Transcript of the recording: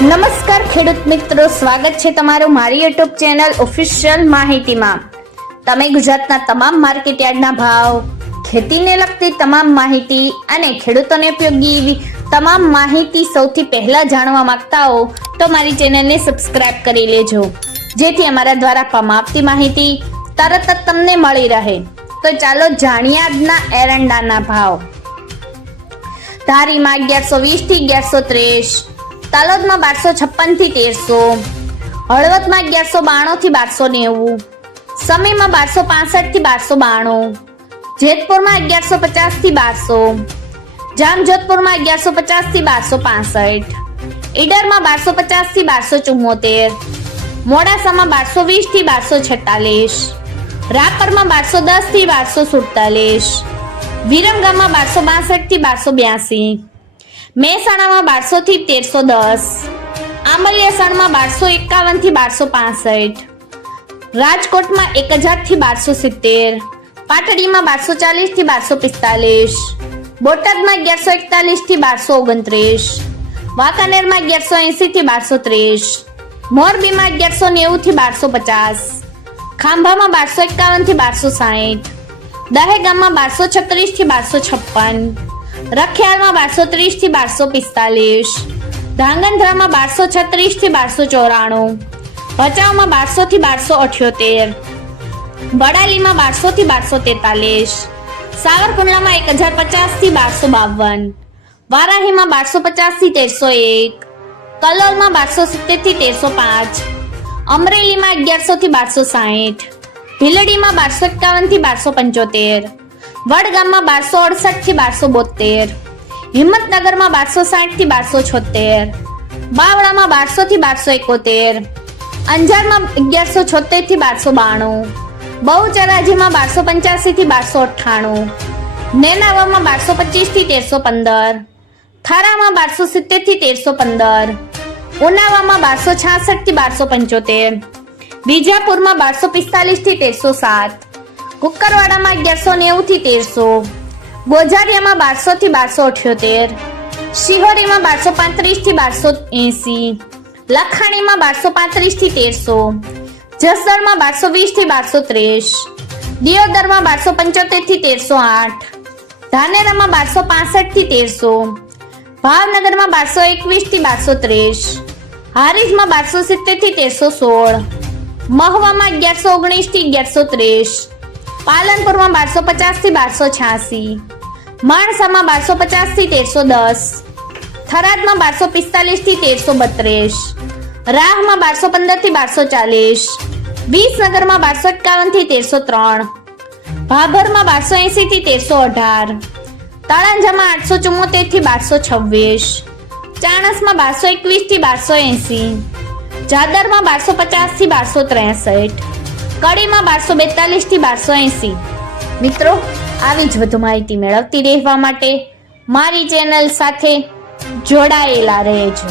નમસ્કાર ખેડૂત મિત્રો, સ્વાગત છે તમારું મારી યુટ્યુબ ચેનલ ઓફિશિયલ માહિતીમાં। તમે ગુજરાતના તમામ માર્કેટ યાર્ડના ભાવ, ખેતીને લગતી તમામ માહિતી અને ખેડૂતોને ઉપયોગી એવી તમામ માહિતી સૌથી પહેલા જાણવા માંગતા હો તો મારી ચેનલને સબસ્ક્રાઇબ કરી લેજો, જેથી અમારા દ્વારા આપવામાં આવતી માહિતી તરત જ તમને મળી રહે। તો ચાલો જાણીએ આજના એરંડાના ભાવ। ધારીમાં 1120 થી 1130, તલોદમાં 1256 થી 1300, હળવદમાં 1192 થી 1290, સમીમાં 1265 થી 1292, જેતપુરમાં 1150 થી 1200, જામજોધપુરમાં 1150 થી 1265, ઈડરમાં 1250 થી 1274, મોડાસામાં 1220 થી 1246, રાપરમાં 1210 થી 1247, વિરમગામમાં 1262 થી 1282, મહેસાણામાં 1200 થી 1310, આંબલિયાસાણમાં 1251 થી 1265, રાજકોટમાં 1000 થી 1270, પાટડીમાં 1240 થી 1245, બોટાદમાં 1141 થી 1229, વાંકાનેરમાં 1180 થી 1230, મોરબીમાં 1190 થી 1250, ખાંભામાં 1251 થી 1260, દહેગામમાં 1236 થી 1256, રખિયાલમાં 1230 થી 1245, ધાંગધ્રામાં 1236 થી 1294, ભચાઉમાં 1200 થી 1278, વડાલીમાં 1200 થી 1243, સાવરકુંડલામાં 1050 થી 1252, વારાહીમાં 1250 થી 1301, કલોલમાં 1270 થી 1305, અમરેલીમાં 1100 થી 1260, ભીલડીમાં 1251 થી 1275, વડગામમાં 1268 થી 1272, હિંમતનગરમાં 1260 થી 1276, બાવળામાં 1200 થી 1271, અંજારમાં 1176 થી 1292, બહુચરાજીમાં 1285 થી 1298, નેનાવામાં 1225 થી 1315, થારામાં 1270 થી 1315, ઉનાવામાં 1266 થી 1275, બીજાપુરમાં 1245 થી 1307, કુકરવાડામાં 1190 થી 1300, ગોઝારિયામાં 1200 થી 1278, શિહોરીમાં 1235 થી 1280, લખાણીમાં 1235 થી 1300, જસદણમાં 1220 થી 1230, દિયોદરમાં 1275 થી 1308, ધાનેરામાં 1265 થી 1300, ભાવનગરમાં 1221 થી 1230, હારીજમાં 1270 થી 1316, મહવામાં 1119 થી 1130, પાલનપુરમાં 1250 થી 1286, માણસામાં 1250 થી 1310, થરાદમાં 1245 થી 1332, રાહમાં 1215 થી 1240, વિસનગરમાં 1251 થી 1303, ભાભરમાં 1280 થી 1318, તળાંજામાં 874 થી 1226, ચાણસમાં 1221 થી 1280, જાદરમાં 1250 થી 1263, કડીમાં 1242 થી 1280। મિત્રો, આવી જ વધુ માહિતી મેળવતી રહેવા માટે મારી ચેનલ સાથે જોડાયેલા રહેજો।